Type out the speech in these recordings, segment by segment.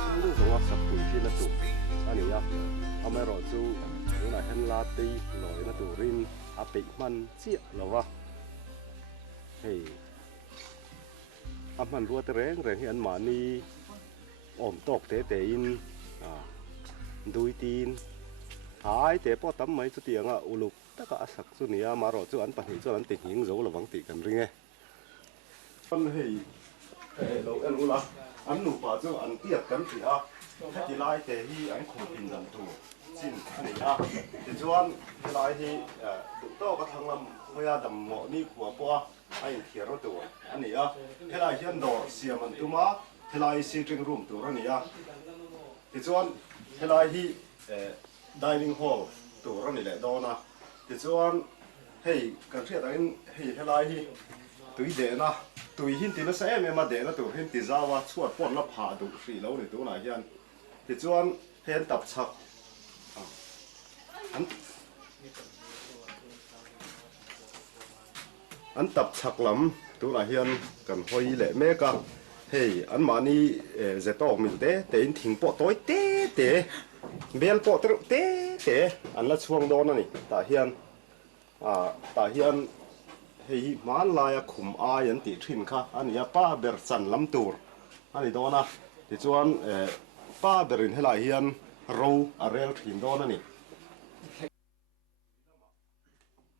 chung lu zo sak tu chi na tu ani ya amero chu na hen la ti loi na tu rin a pe man chi lo wa hei aman ruwa te reng reng hi an ma ni om tok te in dui tin hai te po tam mai chu tianga uluk taka asak chu nia maro chu an pahnih chu an ti hing zo lawang ti kan ringe an hei lo an ula an nu pa chu an tiat kan ti a ti lai te hi an khum tin dan tu chin ani a ti chuan ti lai hi du to ka thanglam moya dam mo ni khua po a ai thiar ro tu ani a helai hian dor siam an tuma helai sitting room tu ani a ti chuan helai hi dining hall tu ani le dona ti chuan hei kan thiat angin hei helai hi tui de na tui hin ti na sa em ma de na tu hin ti zawa chuat pon la pha du hri lo ni tu na hian ti chuan hen tap chak an tap chak lam tu na hian kan hoi le me ka hei an mani zetok min te in thing po toy te bel po te an la chuang don ani ta hian hei man laia khum a yan ti thin kha ania pa ber chan lam tur ani dona ti chuan pa berin helai hian ro a rel thin don ani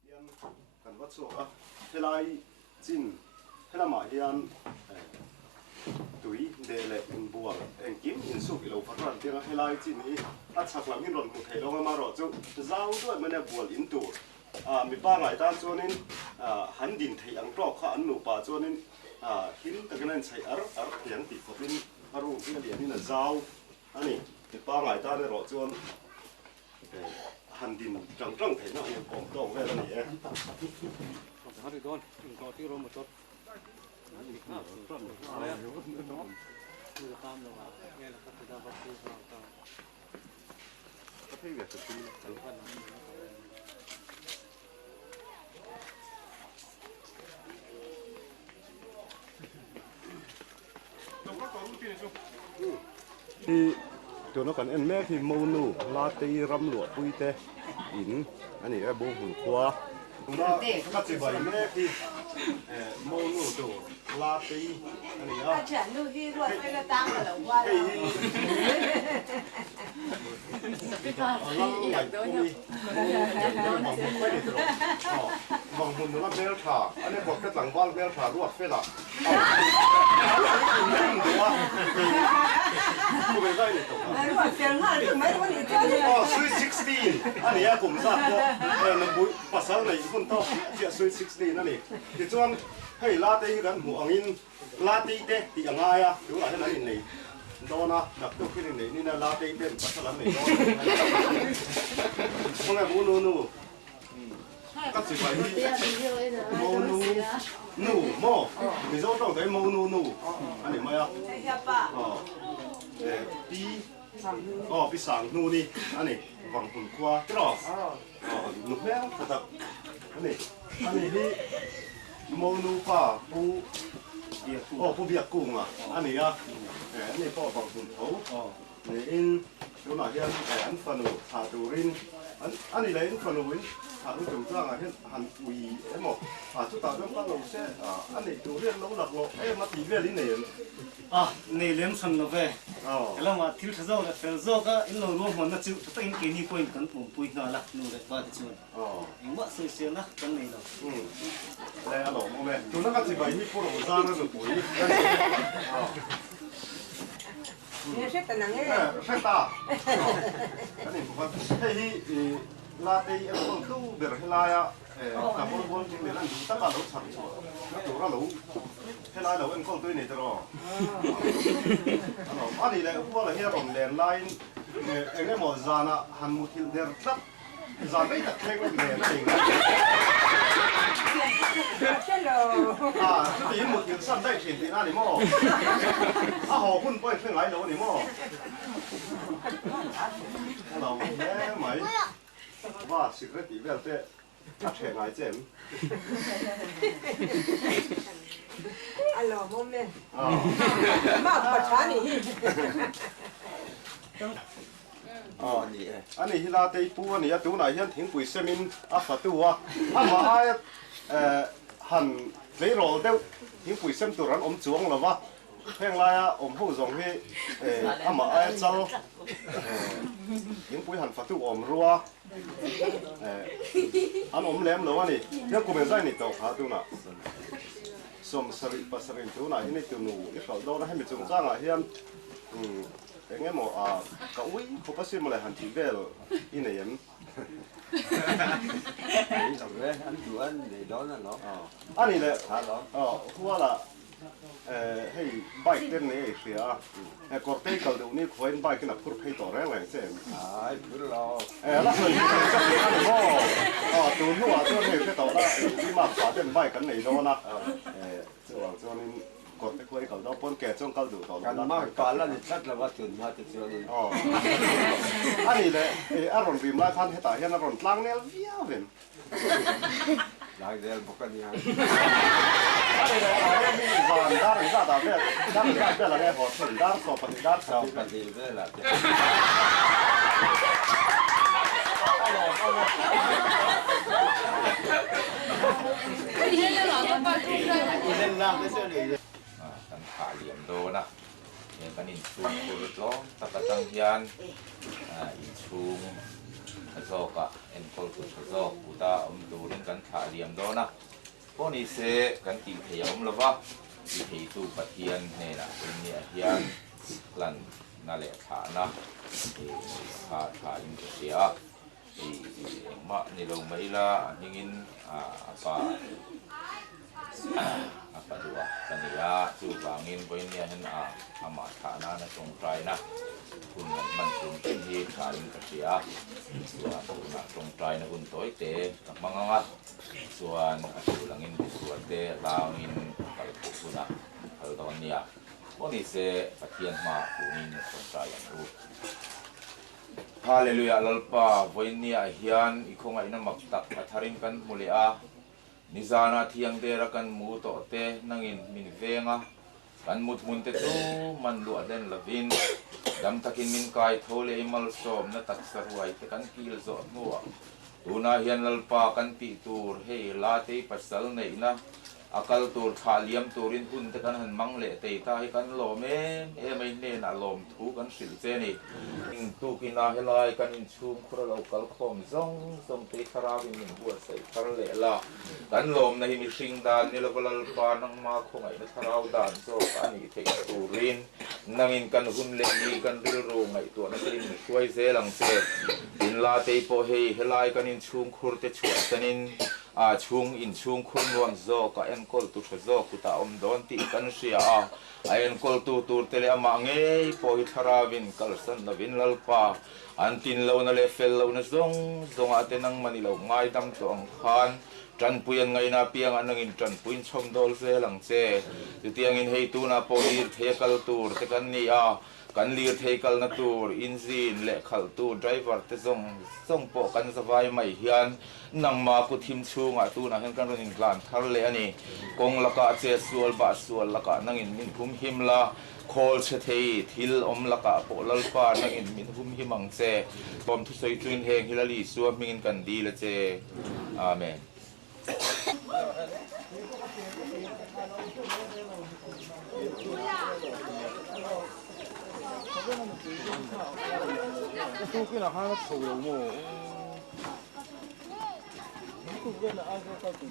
hian kan wa chu a helai chin helama hian tui de le in buang en kim in su ki lo fakran tira helai chin hi a chak lam in ron mu thei lo ma ro chu zau do mane bual in tur mi pa ngai ta chuanin han din thei ang tlok kha an nu pa chuanin hin takan chai ar thiang ti khopin aru hi lian in a zau ani mi pa ngai ta ne ro chuan han din tang thei na ni kom tong ve ani e hari don ko ti ro mo tot ani ka ron ala yo no ni ka tam lo nge la ka da ba ti sa ta ka thei ve ti al pan thì tụi nó còn ăn mẹ thì màu nụ la tây ram lụa pui te in anh ấy bông hùng khoa nó các chị bảy mẹ thì màu nụ đồ la tây anh ấy à chuyện nụ hi rồi phải là tăng là qua rồi vòng hùng nó bel thả anh ấy bọc cái lăng bal bel thả ruột phết à Sweet 16 anh ấy cũng ra có nó bụi pasal này cũng to chuyện Sweet 16 anh ấy thì chuan hay latte gần muang in latte te thì ang ai à đúng là cái này này đó na đặc biệt cái này nên là latte te pasal này đó không phải bún nu các chị phải màu nu mò mình dâu trong cái màu nu anh ấy mấy à pi pi sang nu đi anh ấy vòng hồn qua cái đó nụ heo thật anh ấy đi màu nu pa pu biak cung à anh ấy po vòng hồn thấu này in chỗ nào hiện anh phần thả đồ rin anh ấy lấy phần đồ rin thả đồ trồng ra hiện hàn quỳ em một chút tao trong các lồng xe anh ấy đồ rin lâu lạc lộ em mà tí về lính này này lên sân nó về cái là mà thiếu tháo là phải do các in lồng luôn mà nó chịu tất nhiên cái ni quên cắn bùn bùi nó là nụ đẹp quá thì chịu những bác sơi sơi đó trong này rồi đây alo ông này chúng nó các chị bảy ni pro ra nó được bùi Rất là nặng ấy. Rất ta. Cái này cũng phải. Thế thì là đây em còn tu để lại à. Cả bốn thì mình làm chúng ta cả lẩu sẵn rồi. Nó tổ ra lẩu. Thế lại lẩu em còn tươi này rồi. Anh đi lại qua là here on land line. Em em một gian à han một thiên der rất. Gian đấy thật thế cũng đẹp tình. Chứ thì một thiên sẵn đây chuyển thì ra đi mò. Họ hun quay phim lại đâu đi mò. Hello, mấy. Và secret event thế. trẻ ngài chém alo mồm nè mà bắt cá nỉ anh ấy là tây pu anh ấy chỗ này hiện tiếng bùi xem in phát tu à mà ai hẳn lấy rồi đâu tiếng bùi xem tụi anh chuông là vâng hiện lại hậu giống he mà ai cháu tiếng bùi hẳn phát tu rùa anh lem rồi anh ấy nếu cũng mình này tàu phá tu nào som sari pasari chỗ này hiện tụi nụ cái khẩu đó nó hay bị trúng trang à hiện nghe một cậu ấy không có xem mà lại hành chỉ về rồi in này em anh chủ anh để đó là nó anh này là thả đó hoa là hay bike tên này thì có tay cầu đầu này khói bike cái nào phun hay tỏ ra này xem ai cứ lo là người cái gì anh nó tụi nó à tụi này cái tỏ ra đi mà phá tên bike cái này đó na cho nên có cái khói cầu đó phun kẹt trong cầu đầu tỏกันมากปลาแล้วนี่ชัดแล้วว่าจุนมาจะเจอนี่ anh này là anh còn vì mà than hết tại hiện anh còn lang nè vía vậy หลายเดือนพวกกันยัง anh này là anh đi vào đá rồi ra đá là nghe họ thuần đá sọp phần đá ชาว sọp กันดีด้วยล่ะ lên làm cái xe này กันขาเหลี่ยมโดนะเนี่ยกันอินชูงกุลล้อมตะกะตังยันอินชูงโซกะเอ็นโคลกุโซกุตาดูเรื่องกันขาเหลี่ยมโดนะพวกนี้เสกันติเหี่ยวละวะที่เหตุปะเทียนเนี่ยนะเป็นเนี่ยเฮียนลันนั่นแหละขานะขาอินเสียมานี่ลงไม่ละหิงapa apa dua sania tu bangin poin ni hen amat thana na tong trai na kun man tung tin hi thain ka sia suan na tong trai na kun toi te tak manganga suan atu langin suan te langin kal puna kal don nia poni se pathian ma kunin tong trai an ru Hallelujah lalpa poin ni hian ikhonga ina maktak atharin kan mulia nizana thiang dera kan mu to te nangin min venga kan mut mun te tu man lu aden lavin dam takin min kai thole imal som na tak saruai te kan kil zo nuwa tuna hian lalpa kan ti tur hei la te pasal nei na akal tur khaliam turin hun te kan han mang le te ta hi kan lo me e mai ne na lom thu kan sil che ni in tu kina helai kan in chum khura lo kal khom zong zong te kharawin min bua sai kar le la kan lom na hi mi sing dan ni lo lal pa nang ma khongai na kharaw dan so ani te turin nangin kan hun le ni kan ril ro ngai to na rin suai ze lang se in la te po hei helai kan in chum khur te chua tanin chung in chung khun nuam zo ka en kol tu zo ku ta don ti kan sia a en kol tu tele ama nge po hi tharawin kal san na vin lalpa an tin lo na le fel lo na zong ate nang mani lo ngai dam to ang khan tran puyan ngai na piang anang in tran puin chom dol se lang che ti tiang in hei tu na po hi thekal tur te kan ni kan lir thekal na tur injin le khal tu driver te zong po kan zawai mai hian nang ma ku thim chunga tu na hen kan ron in glan thar le ani kong laka che sual ba sual laka nang in min hum him la khol che thei thil om laka po lalpa nang in min hum himang che bom thu soi tuin heng hilali suam mingin kan di la che amen Tukina hangat sawo mo. Tukina aga ka tu.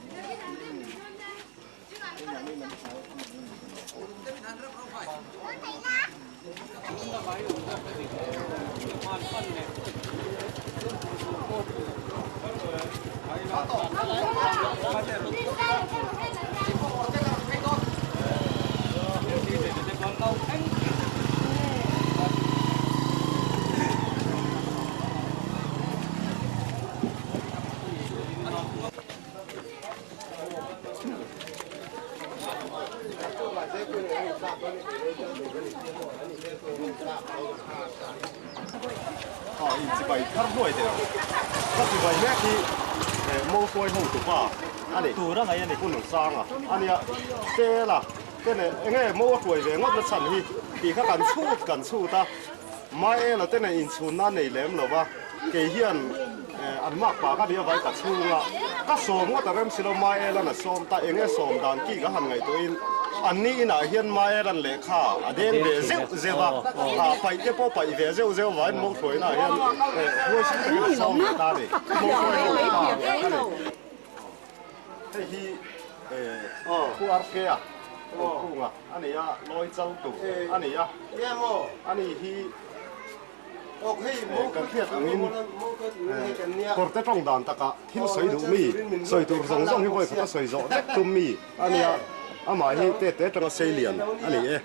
이제 많이 타는 거야 돼요. 사실 많이 해야지. mô phôi hồng tụ ba anh ấy tu ra ngai ani phun sang à anh ấy thế là thế này nghe mô phôi về ngót nó sẵn hi thì các cần su ta mai là thế này in su na này lém rồi ba cái hiền ăn mặc bà các đứa vậy cả su à các xóm ngót ta em xin mai là xóm ta nghe xóm đàn kỹ các hàng ngày tôi in anh ní na hiền mai là lệ kha à đen về rêu ba à phải cái bộ phải về rêu vậy mô phôi na hiền vui xin cái xóm ta đi mô phôi thế hi khu arke à khu à anh ấy lôi châu tủ anh ấy anh ấy hi cần thiết anh ấy còn tới trong đàn ta cả thiếu sấy đủ mì sấy tủ rong rong như vậy phải có sấy rõ đất tôm mì anh ấy mà hi tết trong sấy liền anh ấy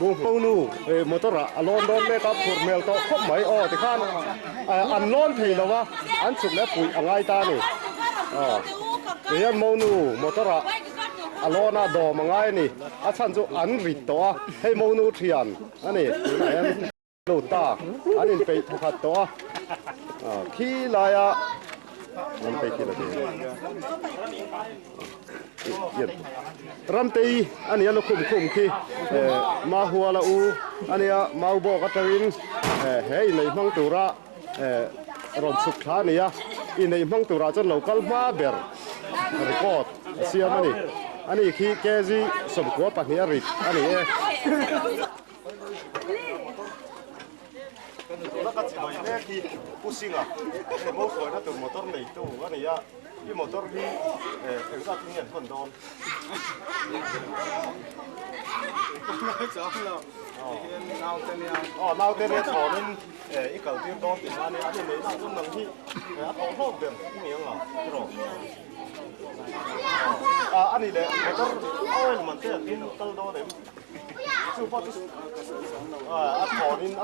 buông phâu nu motor à lon đón lấy các phụ mèo to không mấy thì khan ăn lon thì đâu á ăn chụp lấy bụi ăn ai ta này thì anh mau nu motor à lon à đò mà ngay này chăn chỗ ăn vịt to hay mau nu thiền anh này anh lột ta anh ấy bị thằng hạt to khi lại làm cái gì là thế ram tei anh ấy nó khum khi ma hua là u anh ấy mau bỏ cái tên hey này mang tu ra rom suk thà này này mang tu ra cho local ma ber record siapa nih anh khi cái gì sum quá bắt nia rit anh ấy nó cái gì này khi pusing à mau khỏi nó từ motor này tu anh ấy cái motor đi em ra kinh nghiệm thuần đòn nào tên này thọ nên ít cầu tiên đòn thì anh ấy lấy nào cũng能khi thọ hộp được cái miếng à rồi anh ấy để motor ôi mà tên tiên tao đó để chú phát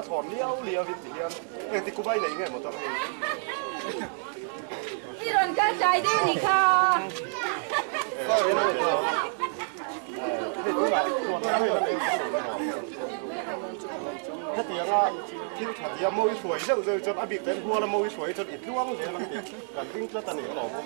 thọ liêu vịt gì em thì cô bay lấy nghe motor này 이런 가자 이러니까 thế thì thiếu thật giờ môi suối rồi cho anh bị tên hua là môi suối cho ít luông để làm gì cần tính cho tận nó không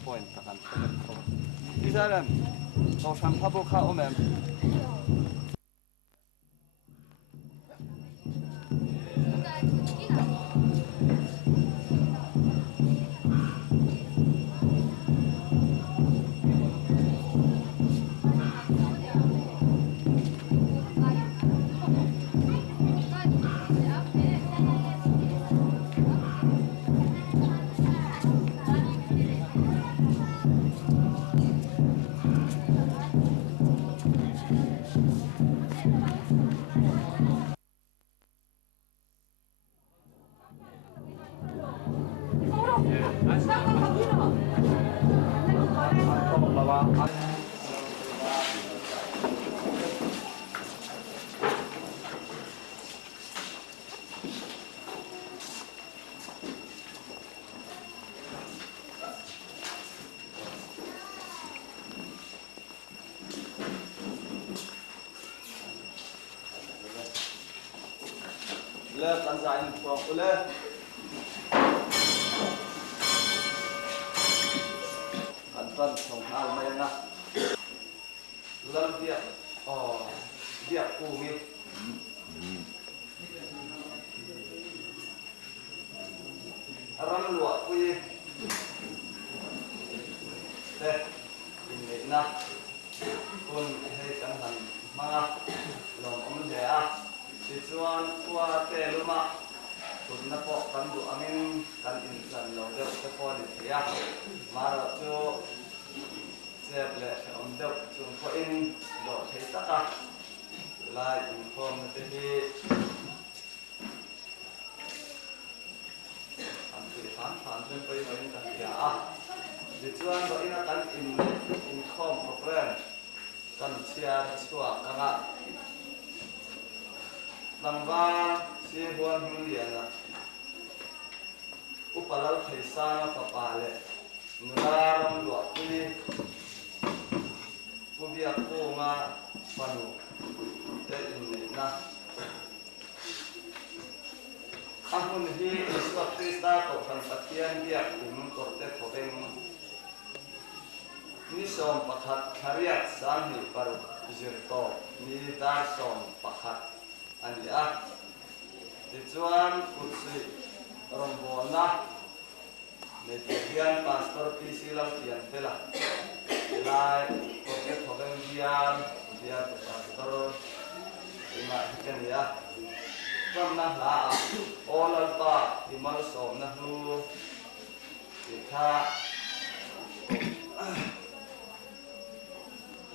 point takan di dalam kau sampai buka omem le kan zain pok ule kan tan song al mai na lam dia dia ku mi aram luat ku ye ini na pun hai kan han manga long om dia Tujuan tua teluma, turun apa kandu angin kan insan lorder sepon ya, marah tu siap le untuk jumpa in do cerita kah, lah inform nanti hampir fan jumpa in kan ya, tujuan do ina kan inform program kan siap tua kanga Nangba si buan huliana upalal kaisana papale ngaram dua kuli kubi aku nga panu ini na ahun hi iswa krista ko kan patian dia korte kobeng ni som pakhat khariat sanhi paru jirto ni dar som pakhat ania tujuan kursi rombona median pastor pisilang kian tela lai koke koken dia pastor lima ikan ya pernah lah olal pa imal som nah lu kita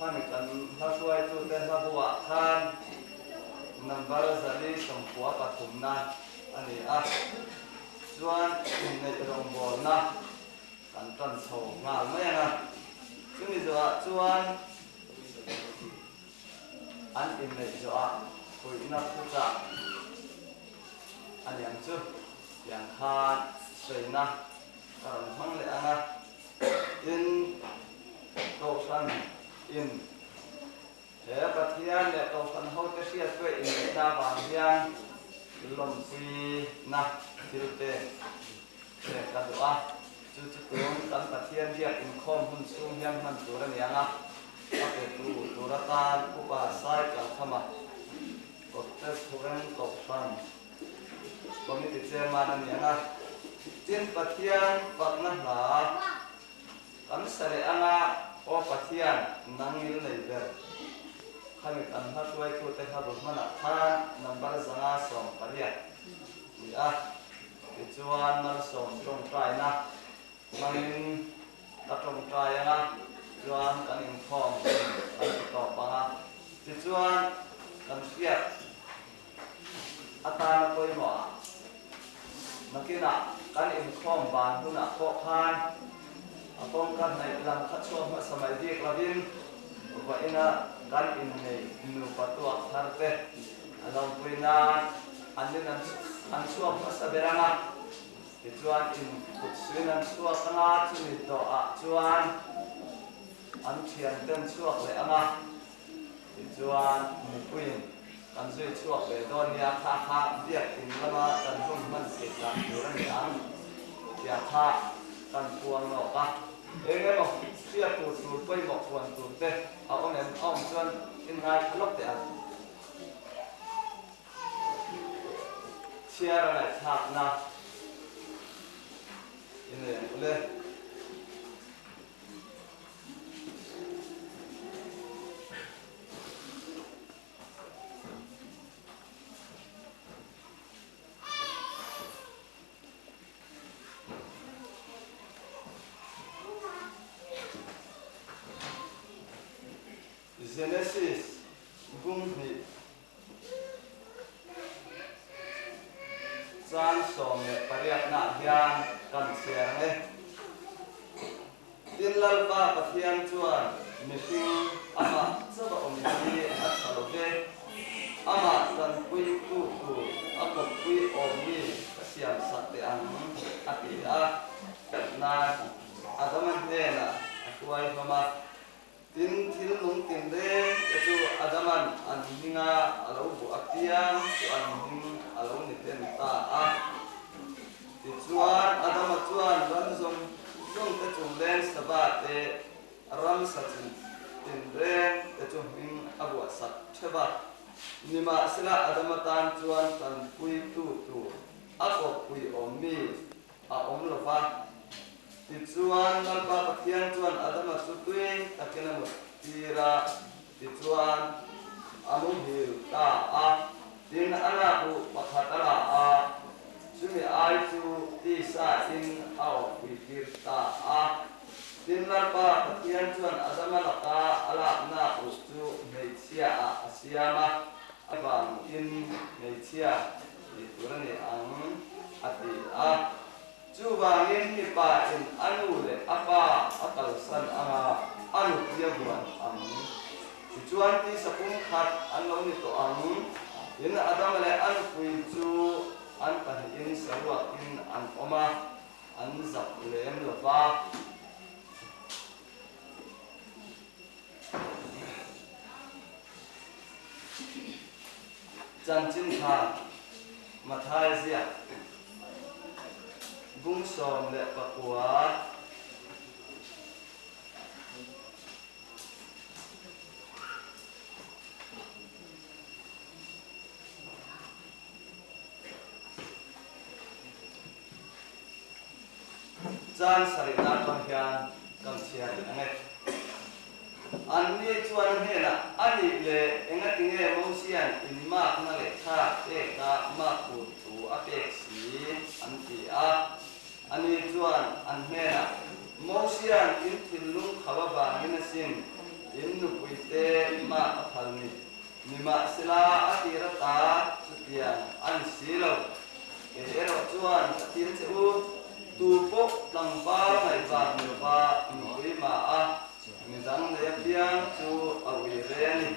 kan hasuai tu teh buat kan Nambar zali semua patumna ani cuan ini rombona kanton so ngal mena ini doa cuan an ini doa kui ina puja an yang cu yang kan seina karon mang le ana in kausan in patian le kau kan hau te sia tue in na bang hian lom si na tilte se ka doa chu tung kan patian dia in khom hun sung hian man turan yanga ate tu turatan upa sai ka khama kotte thuren kau san komiti chairman an yanga tin patian patna la kan sare anga o patian nangil nei ber kami kan hasuai tu teh harus mana kan nambar zanga som paria ya tujuan mal som trong trai na mangin tatong trai na tujuan kan inform kan to panga tujuan kan siap atana koi mo nakina kan inform ban huna ko kan apong kan nai lang khatso ma samai dik labin wa ina kan in nei nu patua tharte along puina anin an suak pasaberanga chuan in kutsuin an suak anga chumi to a chuan an thian ten suak le anga chuan mupuin kan zui suak le don ya kha kha biak in lama kan hum man ke ka duran yang ya kha kan puang no ka enge mo sia tu tu pai mo puan tu te a on em om chuan in ngai alok te an chia ra lại thạc na ini boleh Genesis bung ni san som ne pariat na hian kan siang ne tin lal pa pathian chuan mihring ama chaba om ni at saloge ama san pui ku ku akop pui om ni siam sak te ang ati a na adaman ne na akuai mama tin thil nung tin de chu adaman an hinga alo bu aktian chu an hing alo ni ten ta a ti chuan adama chuan ran zong te chung len saba te ram sa chin tin re te chu hing abu sat theba nima sila adama tan chuan tan pui tu ako pui ommi a om lo fa ti chuan nan pa pathian chuan adama chu tuin takena mo tira ti chuan amu hil ta a tin ana bu pakhatara a chumi ai chu ti sa in au pikir ta a tin nan pa pathian chuan adama la ka ala na u chu nei chia a asiama abang in nei chia ti turani ang ati a chu wangin ni pa in anu le apa akal san anga anu dia buan ang chuan ti sapum khat anlo ni to ang in adam le an pui chu an pa in sarwa in an oma an zap lem lo ba chan chin kha mathai zia bung som le pakua chan sarina panghian kam chia anget an ni chuan hena ani le engat nge mosian in ma na le kha te ka ma ku tu apek si an ti a ani chuan an hena mosian in thilung khawa ba hina sin in nu puite ma aphalni nima sila atira ta sutia an silo ero chuan atin che u tu pok tlang ba mai ba nu ba nu ma a mi dang le piang chu awi reni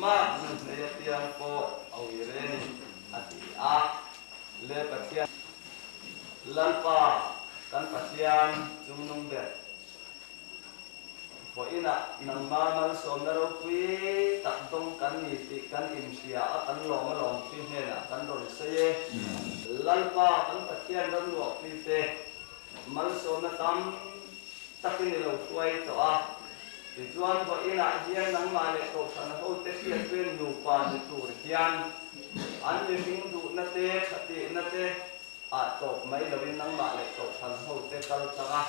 ma nu le piang po awi reni ati a le pathian lalpa kan pathian chung nung be po ina nang ma mal som na ro pui tak tong kan ni ti kan im sia a kan lo ma lom pi he na kan ron se ye lalpa kan pathian ran lo pi te mal som na tam takin lo tuai to a ti chuan po ina hian nang ma le to san ho te sia tuen nu pa ni tur hian an ni hing du na te khati na te a to mai lo in nang ma le to san ho te kal changa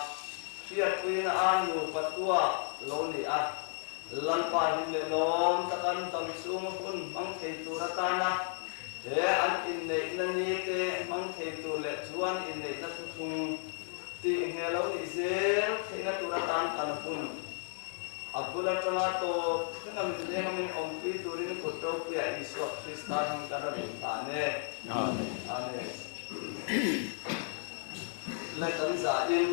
sia tuen an nu patua lo ni a lan pa ni le lom takan tam sum kun mang thei turatana he an in nei na ni te mang thei tu le chuan in nei na tu thung ti he lo ni zel thei na turatan kan kun abula tama to kana mi le ngam om pi turin ko to pia iso kristan hang kana bi ane amen amen la kan za in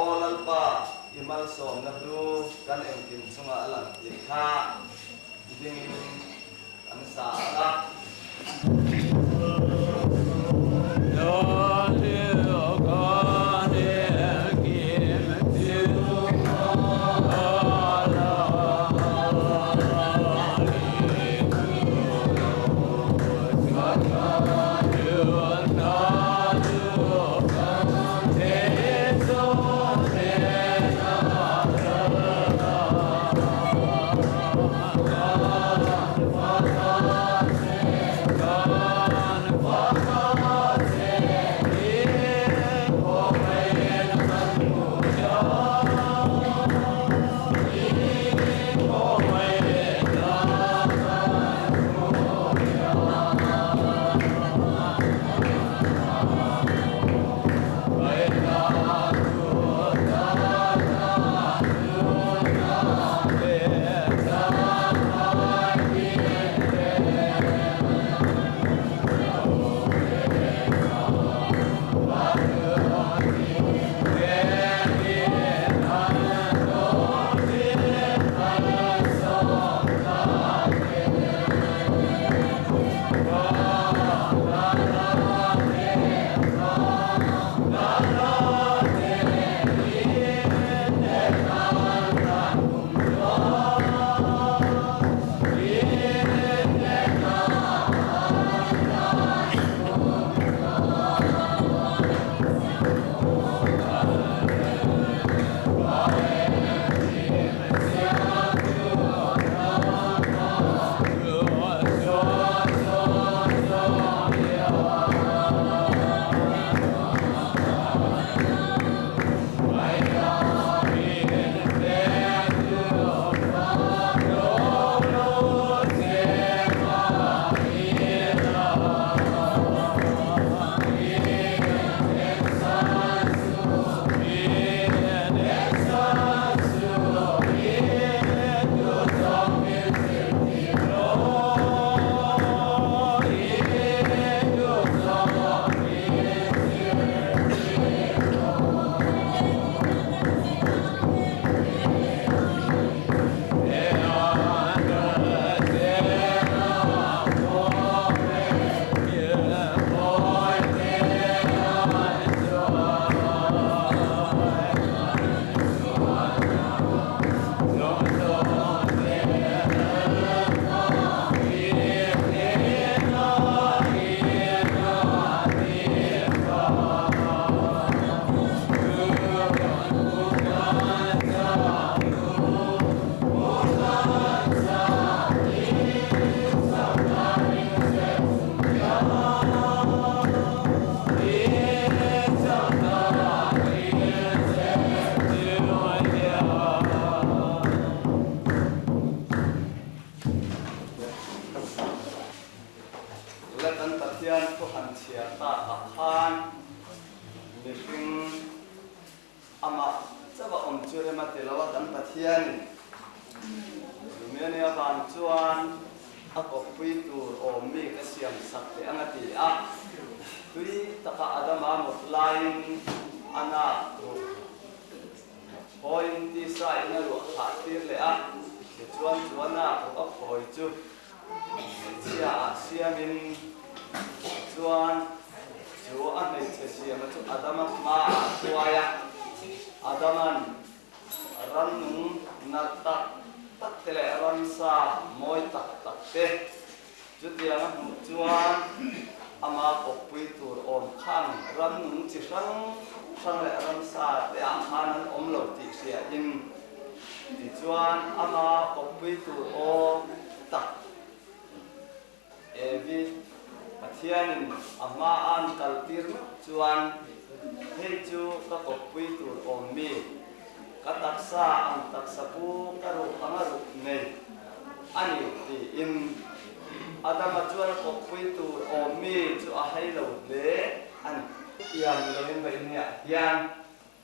olal pa imal som na tu kan em tin sunga alam ti kha ding an sa la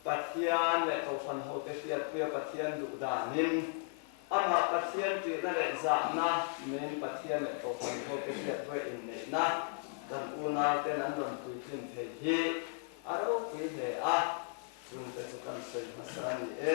Pathian le ko fan ho te fiat pia pathian du da nin ama pathian ti na le za na men pathian le ko fan ho te fiat we in ne na dan una te nan don tu tin the hi aro pi le a chung te chu kan sei masani e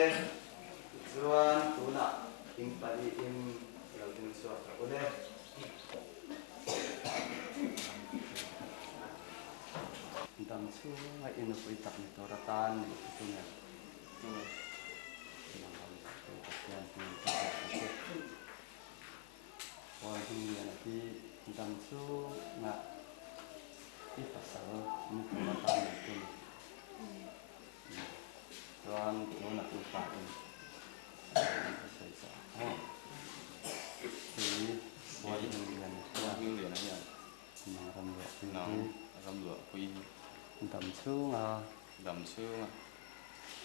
chu nga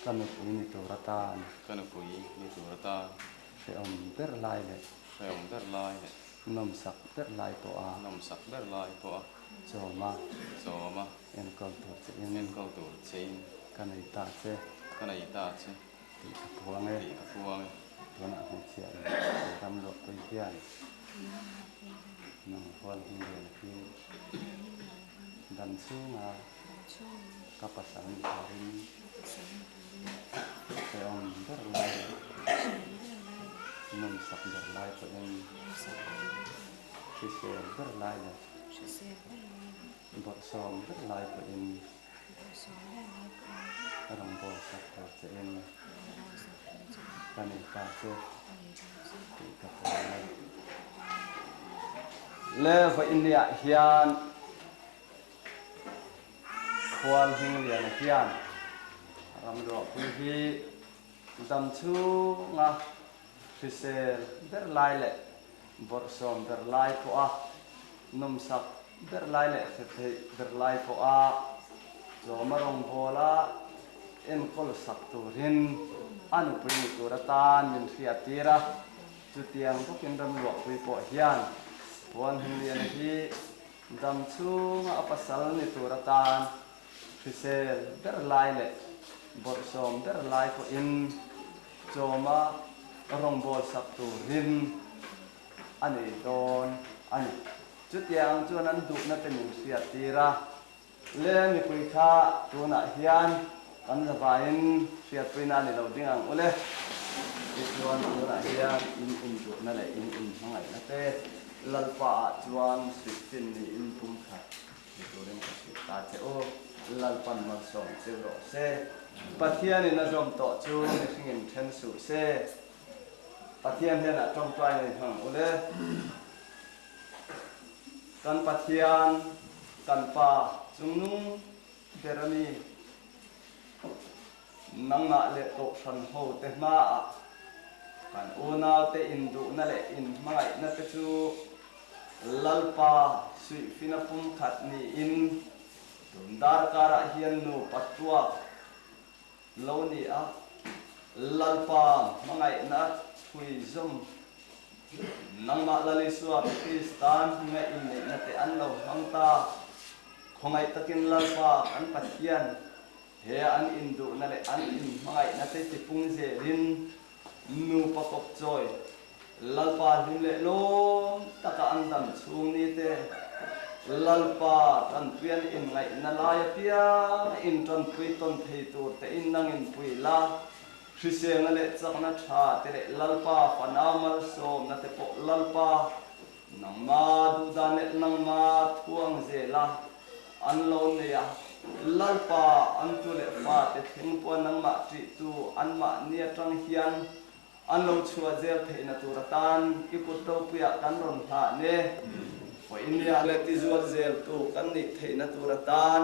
kan pui ni tu ratan se ber lai le nom sak ber lai to a choma en kol tu chein kan ai ta che ti ka puang e tuan a hmu chia ram lo pui hian nang hol hi le ki dan chu nga ka pasan tharin se ber lai nom sak ber lai to en se ber lai le bot som ber lai to en rong bol sak to che en kan ai ta che ti ka puang e le fa india hian khwal hing lian hian ram ro pui hi dam chu nga fisel ber lai le bor som ber lai ko a nom sak ber lai le fe ber lai ko a zo marong bola en kol sak turin anu pui tu ratan min ria tira chu tiang ko kin ram ro pui po hian puan hing lian hi dam chu nga apasal ni tu ratan fisel ber lai le bor som ber lai ko in choma rong bol sak tu rin ani don ani chutiang chuan an du na tenin ria tira le mi pui kha tuna hian kan zabain ria puina ni lo ding ang ule chuan tuna hian in du na le in mangai na te lalpa chuan sifin ni in pum kha ni turin ka ta che o lalpan ma som che ro se pathian in a zom to chu ni singin then su se pathian hian a trong twai nei hang ule kan pathian kan pa chungnung berami nangna le to san ho te ma a kan una te in du na le in mangai na te chu lalpa sui fina pum khat ni in dar kara hian nu patwa lo ni a lalpa mangai na thui zum nangma lali suwa pakistan nga in nei na te an lo hangta khongai takin lalpa an pathian he an in du na le an in mangai na te ti pung je rin nu pakop choi lalpa him le lo taka an dam chung ni te lalpa tan pian in ngai na la ya pia in ton pui ton thei tur te in nang in pui la Hriseng le chakna tha te le lalpa panamal som na te po lalpa nang ma du da ne nang ma thuang je la an lo ne ya lalpa an tu le fa te thing po nang ma tri tu an ma nia tang hian an lo chua zel thei na turatan ki put to puya kan ron tha ne po india le ti zual zel tu kan ni thei na turatan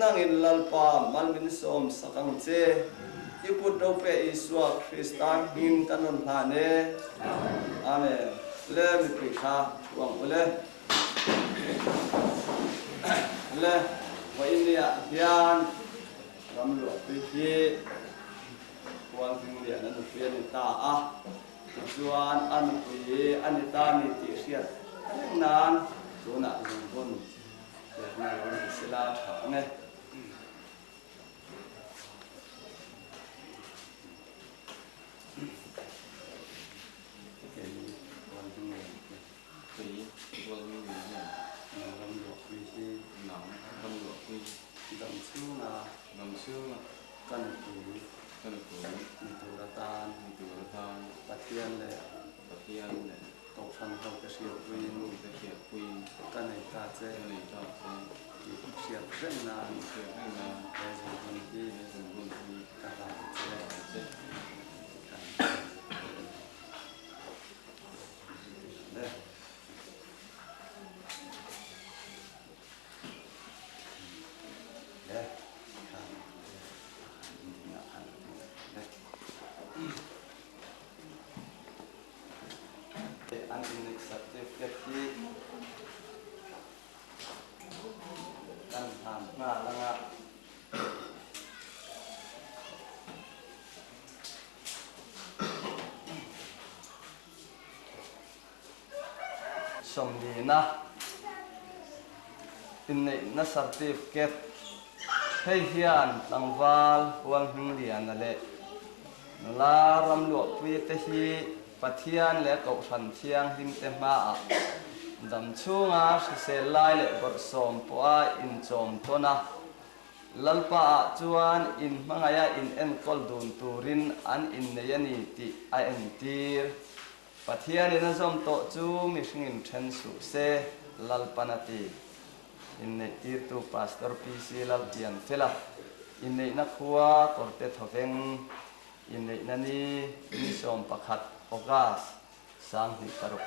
nang in lalpa malmin som sakang che ki put to pe iswa kristan hin kan ron tha ne amen le mi pri kha wang ole le po india hian ram lo pi hi kuan ting lian an fian ta a chuan an pi an ta ni ti riat nan tuna zung bun na ron sila tha ne som di na in nei na certificate hei hian tlangwal huang hing lian ale la ram lo pui te hi pathian le ko than thiang him te ma a dam chunga se lai le bor som po a in chom tona lalpa a chuan in mangaya in en kol dun turin an in neyani ti a en tir pathian in zom to chu mi hringin then su se lalpanati in nei tir tu pastor pc lal pian thela in nei na khuwa korte thoveng in nei nani ni som pakhat ogas sang hi taruk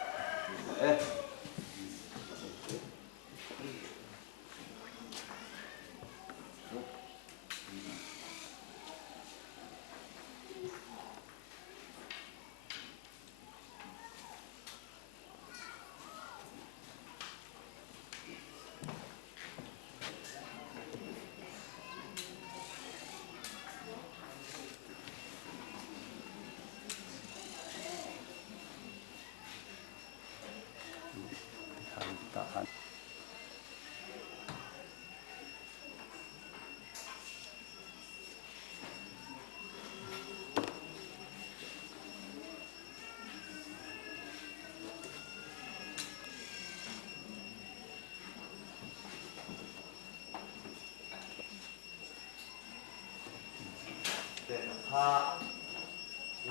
ha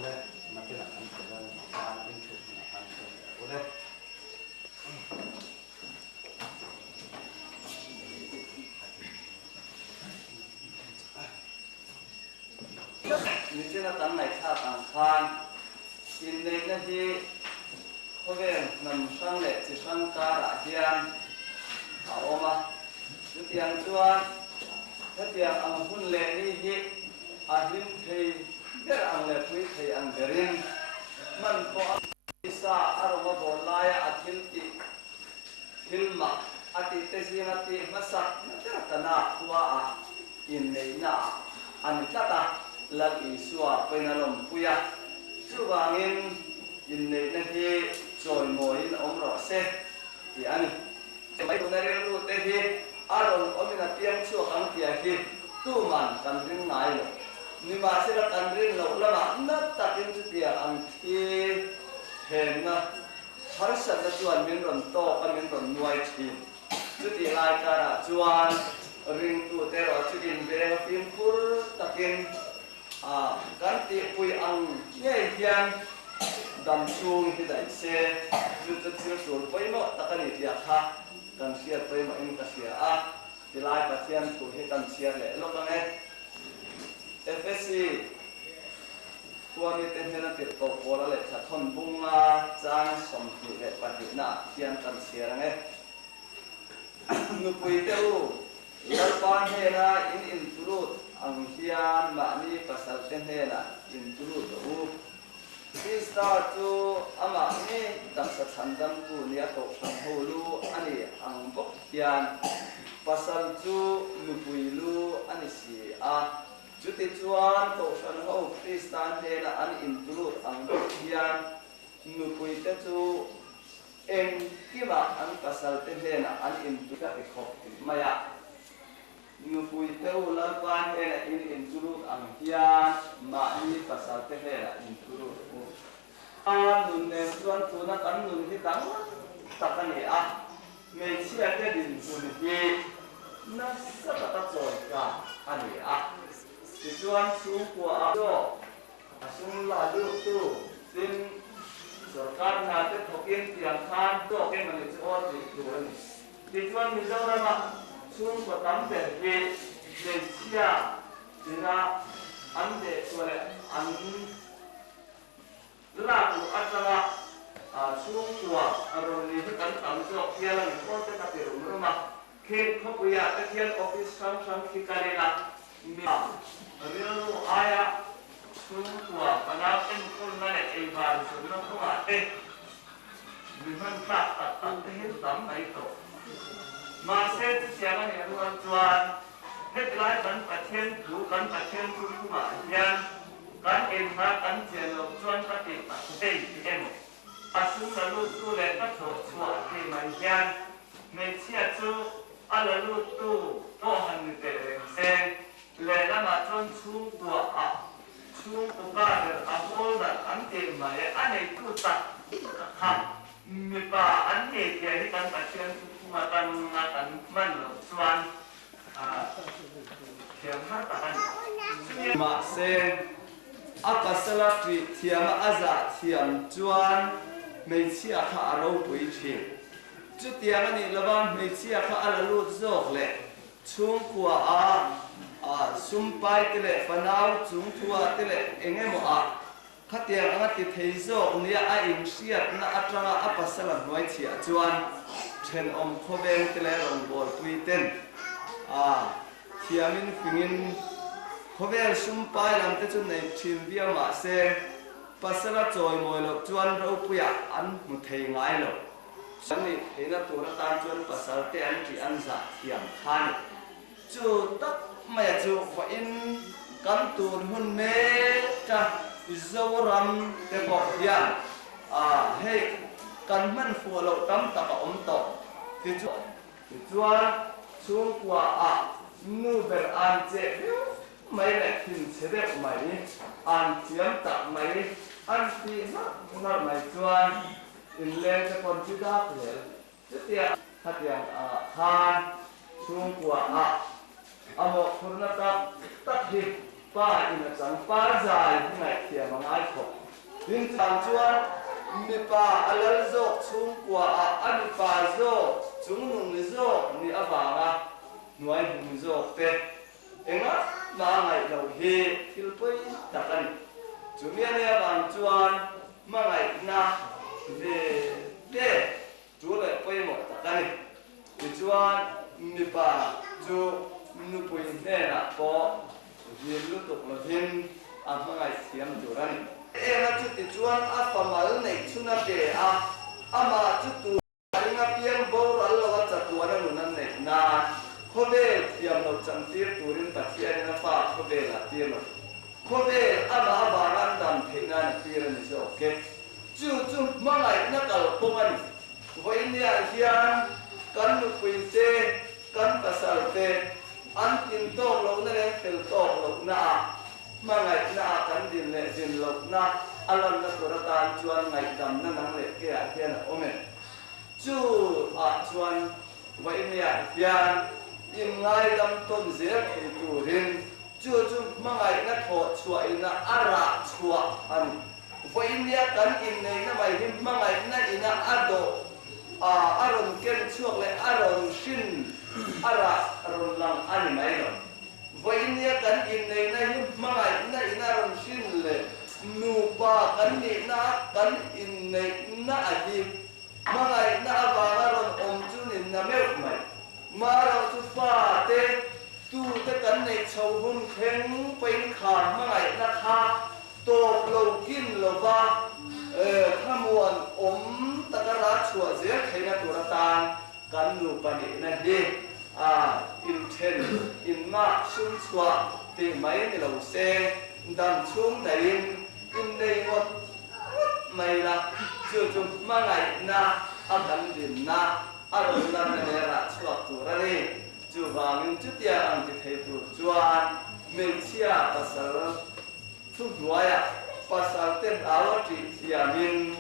le na kila kan ta an in chu na kan ta ole ni chena tan nai tha tan khan in nei na hi khoven nam sang le chi sang ka ra hian a oma tu tiang chuan ta tiang ang hun le ni hi ahim thei ber ang le pui thei ang berin man ko isa aroma bolaya athil ti hilma ati tesina ti masak na kana huwa a in nei na an tata lag isua penalom puya chuwangin in nei na hi choi moin omro se ti ani mai unare ru te hi aron omina piang chu ang tia hi tu man kan ring nai lo ni ma se la kan ring lo lama na takin chu tia ang thi hen na har sa na chuan min ron to ka min ron nuai thi chu ti lai ka ra chuan ring tu te ro chu din bere phim pur takin kan ti pui ang nge hian dam chung hi dai se chu chu chu sur poi mo takani tia kha kan sia poi mo in ka sia a ti lai pa thian tu hi kan sia le lo ka nge FSC tuan itu hena terkau pola le thon bunga chang som tu le patina hian kan siarang nu pui teu lalpan hena in turut ang hian ma ni pasal ten hena in turut do Krista tu ama ni tak sachandam tu ni ato sangholu ani ang bok hian pasal tu nu pui lu ani si a Juti chuan to san ho Kristan he na an intulut ang hian nupui te chu en kiba an pasal te he na an intulut e khop maya nupui te ular pan he na in intulut ang hian ma ni pasal te he na intulut nun ne chuan tu na kan nun hi tang takani a me chia te din chun hi na sa ta choi ka ani a Tujuan suku apa? Asung lalu tu, tin सरकार नाते थोकिन तियांखान तो के मने और दिखुन दिखुन मिजोरम सुन को तम पे हे देसिया जिना अंदे सोले अन लाकु अतवा सुन कुआ अरोली कन तमजो कियाला निकोते काते रुमरुमा खेल खपुया तकियन ऑफिस संग ठिकानेला मिया रियो आया सुन कुआ पनापन कुल मने एबार सुन कुआ विमान tak tahin tam itu masih siapa yang tuan headline kan pasien bukan pasien cuma yang kan emma kan channel tuan pati pasien em asung lalu tu lepas tu semua tema tiền mày anh này cứ tạt hả mi ba anh này thì anh cần phải chuyện mà cần mình xoan thiam hát tạt mà sen apasala tri thiam aza thiam chuan mấy chia khá lâu bụi chuyện chút tiền anh này là bao mấy chia khá là lụt dọc lệ chung qua sum pai tele fanau chung thua tele enge mo a khatia anga ti theizo nia a in siat na atanga apasala noi chia chuan then om khobeng tele rong bol tuiten thiamin fingin khobel sum pai lam te chun nei thim bia ma se pasala choi moi lo chuan ro puya an mu thei ngai lo sani heina tura tan chuan pasal te an ki an za thiam khan chu tak mày chú phải in cán tuần hôn mê cha dâu ram để bỏ tiền hay cán mình phù lậu tâm tập ống tổ thì chú xuống qua nu về ăn chế mày lại tìm chế đẹp mày ăn chiếm tập mày ăn thì nó mày chuan in lên cho con chú đáp để trước tiên hạt tiền khan xuống qua amo khurnata takhi pa ina chang pa zai ngai thia mangai kho din chang chuan mi pa alal zo chung kwa ani pa zo chung nung ni zo ni awanga nuai hum zo te enga na ngai lo hi thil poi takan chumia ne awang chuan mangai na de chu le poi mo takan ni chuan mi pa chu nu pui ne na po yin lu tuk lo hin a mangai siam turan na chu ti chuan a pamal nei chuna be ama chu tu ringa pian bo ral lo cha tu ana nu nan nei na khobe tiam lo chang tir turin pathian na pa khobe la tir lo khobe ama ba ran dam thena na tir ni so ke chu mangai na kal pongan voi nia hian kan nu pui te kan pasal te an tin tong lo na le fel tong lo na ma ngai na kan din le din lo na alam na suratan chuan ngai dam na nang le ke a hian omen chu chuan vai nia hian in ngai dam ton zer ke tu rin chu ma ngai na tho chua ina ara chua an vai nia kan in nei na mai him ma ngai na ina ado aron ken chuak le aron shin ara aron lang ani mai lo voi nia kan in nei na hi mangai na inaron shin le nu pa kan ni na kan in nei na adi mangai na awanga ron om chu nin na meu mai maro chu pa te tu te kan nei chho hun kheng pein khan mangai na kha top lo kin lo ba khamuan om takara chua ze khaina turatan kan nu pani na hi in ten in ma sun chua ti mai ni lo se dam chung dain in nei ngot mai la chu ma ngai na adan din na aron dan ne ra chua tu ra ni chu wangin chu tia ang ti thei tu chuan men chia pasal chu nuaya pasal ten awa ti thiamin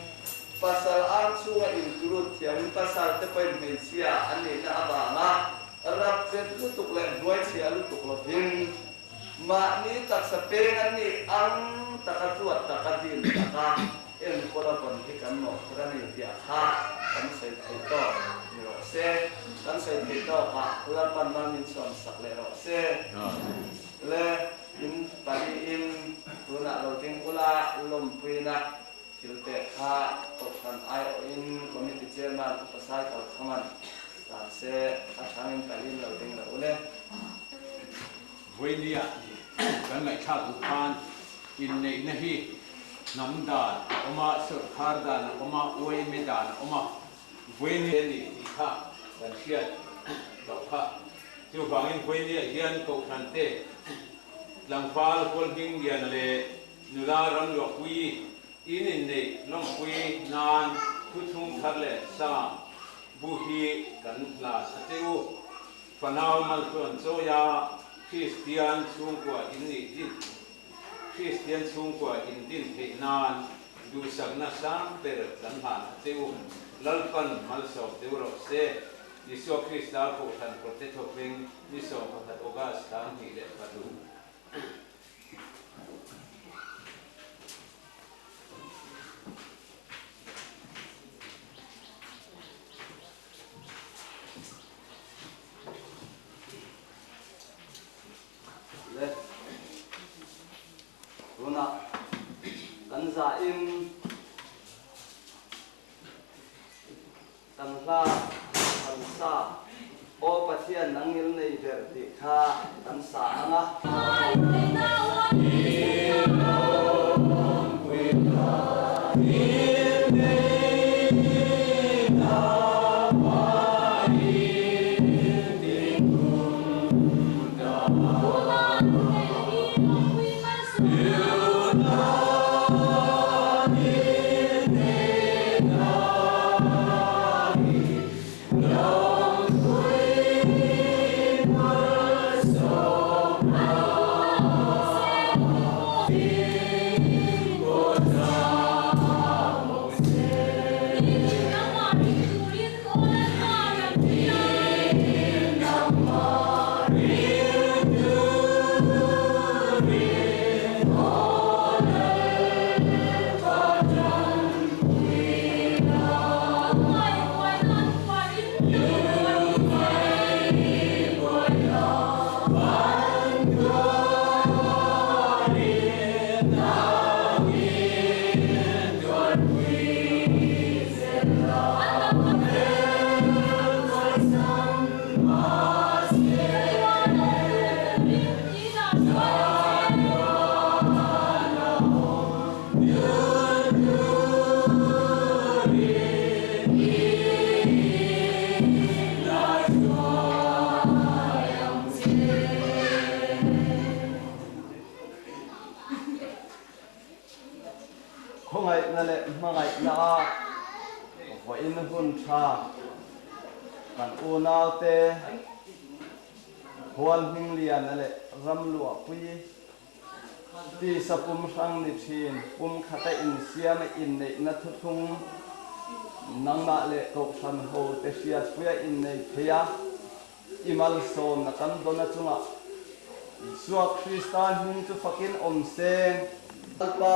pasal ang sunga in turut thiamin pasal te pai men chia ani na abanga rap vet lu tuk le nuai chia lu tuk lo hin ma ni tak sa peng ani ang takatuat takatin taka en kola kon ti kan no rani ti kha kan sai thai to ni ro se kan sai thai to ka la pan man min son sak le ro se le in pari in tuna lo ting ula lom puina kilte kha to kan ai in committee chairman pasai ko khaman ta se athangin palin lo ting lo ule voinia kan ngai thal khan in nei na hi namdan oma sarkardan oma oi medan oma voinia ni kha dan hian lo kha chu bangin voinia hian ko khan te langfal kol hing yan le nula ram lo kui in nei long kui nan thu thung thar le sa bu hi kan la ateu fanau mal ton soya Christian chung kwa in ni din Christian chung kwa in din he nan du sang na sang ter dan han teu lalpan mal so teu ro se Iso Krista ko tan proteto ping iso hat ogas tang hi le padu le runa kan za in tan la kan sa o pathian nangil nei ver ti kha kan sa anga khongai na le mangai na vo in hun tha kan u nau te hual hing lian na le ram lua pui ti sapum sang ni thin pum khata in siam in nei na thu thung nang na le ko san ho te sia puya in nei thea imal som na kan dona chunga Isua Kristan hing chu fakin om seng alpa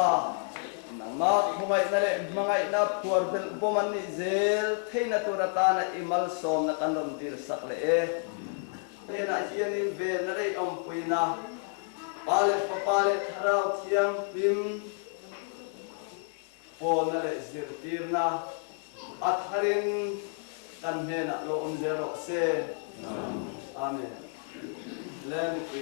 nanga khongai na le mangai na puar bel boman ni zel theina turata na imal som na kanom dir sak le e na hian in ve na rei om puina pale papale tharau thiam pim pol na le zir tirna atharin kan hena lo om zero se amen len we